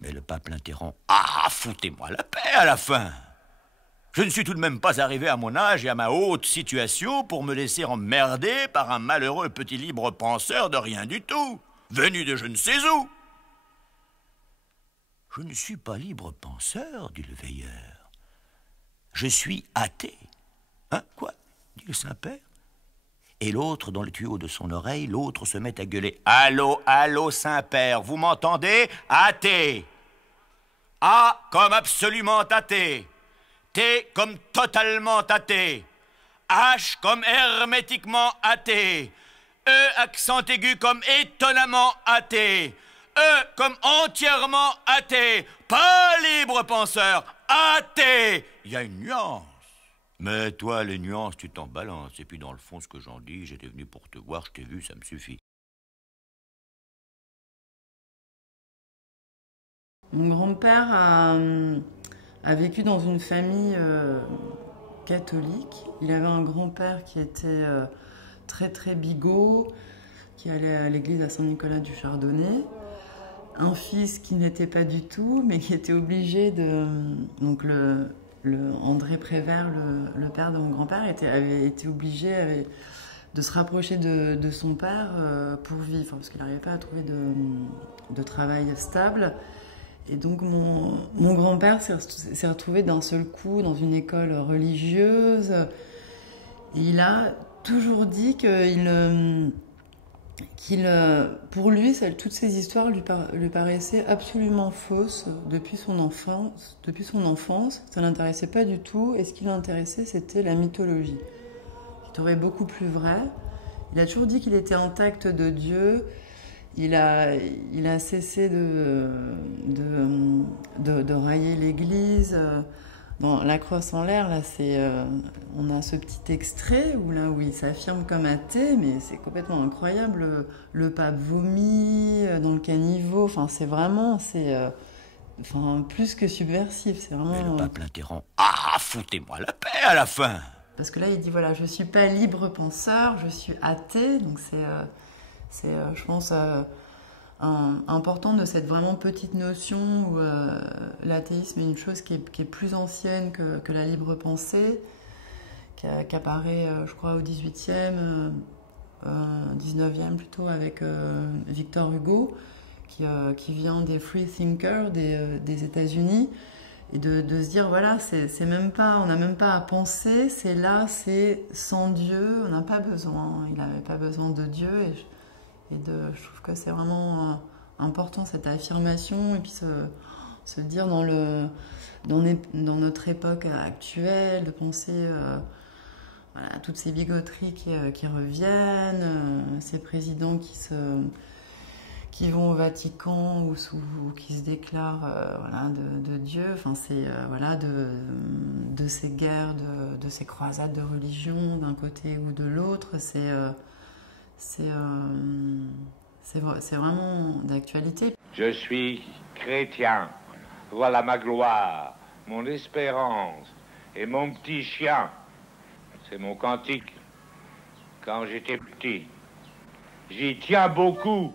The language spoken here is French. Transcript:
Mais le pape l'interrompt. Ah, foutez-moi la paix à la fin! Je ne suis tout de même pas arrivé à mon âge et à ma haute situation pour me laisser emmerder par un malheureux petit libre penseur de rien du tout, venu de je ne sais où. Je ne suis pas libre penseur, dit le veilleur. Je suis athée. Hein, quoi? Dit le Saint-Père. Et l'autre, dans le tuyau de son oreille, l'autre se met à gueuler. Allô, allô, Saint-Père, vous m'entendez? Athée. A comme absolument athée. T comme totalement athée. H comme hermétiquement athée. E accent aigu comme étonnamment athée. E comme entièrement athée. Pas libre penseur, athée. Il y a une nuance. Mais toi, les nuances, tu t'en balances. Et puis dans le fond, ce que j'en dis, j'étais venu pour te voir, je t'ai vu, ça me suffit. Mon grand-père a vécu dans une famille catholique. Il avait un grand-père qui était très très bigot, qui allait à l'église à Saint-Nicolas du Chardonnay. Un fils qui n'était pas du tout, mais qui était obligé de... Donc André Prévert, le père de mon grand-père, avait été obligé de se rapprocher de son père pour vivre, parce qu'il n'arrivait pas à trouver de travail stable. Et donc mon grand-père s'est retrouvé d'un seul coup dans une école religieuse. Et il a toujours dit pour lui, toutes ces histoires lui paraissaient absolument fausses depuis son enfance. Ça ne l'intéressait pas du tout. Et ce qui l'intéressait, c'était la mythologie, qui trouvait beaucoup plus vrai. Il a toujours dit qu'il était intact de Dieu. Il a cessé de railler l'église. Dans La Crosse en l'air, là, on a ce petit extrait où il s'affirme comme athée, mais c'est complètement incroyable. Le pape vomit dans le caniveau. Enfin, c'est vraiment, plus que subversif. C'est vraiment. Mais le pape l'interrompt. Ah, foutez-moi la paix à la fin! Parce que là, il dit voilà, je suis pas libre penseur, je suis athée. Donc je pense, important de cette vraiment petite notion où l'athéisme est une chose qui est plus ancienne que la libre pensée, qui apparaît, je crois, au 18e, 19e plutôt, avec Victor Hugo, qui vient des free thinkers des États-Unis. Et de se dire, voilà, on n'a même pas à penser, c'est sans Dieu, on n'a pas besoin, il n'avait pas besoin de Dieu. Je trouve que c'est vraiment important, cette affirmation, et puis se dire dans notre époque actuelle, de penser à toutes ces bigoteries qui reviennent, ces présidents qui vont au Vatican ou qui se déclarent de Dieu, de ces guerres, de ces croisades de religion d'un côté ou de l'autre, c'est vraiment d'actualité. Je suis chrétien, voilà ma gloire, mon espérance et mon petit chien. C'est mon cantique quand j'étais petit. J'y tiens beaucoup.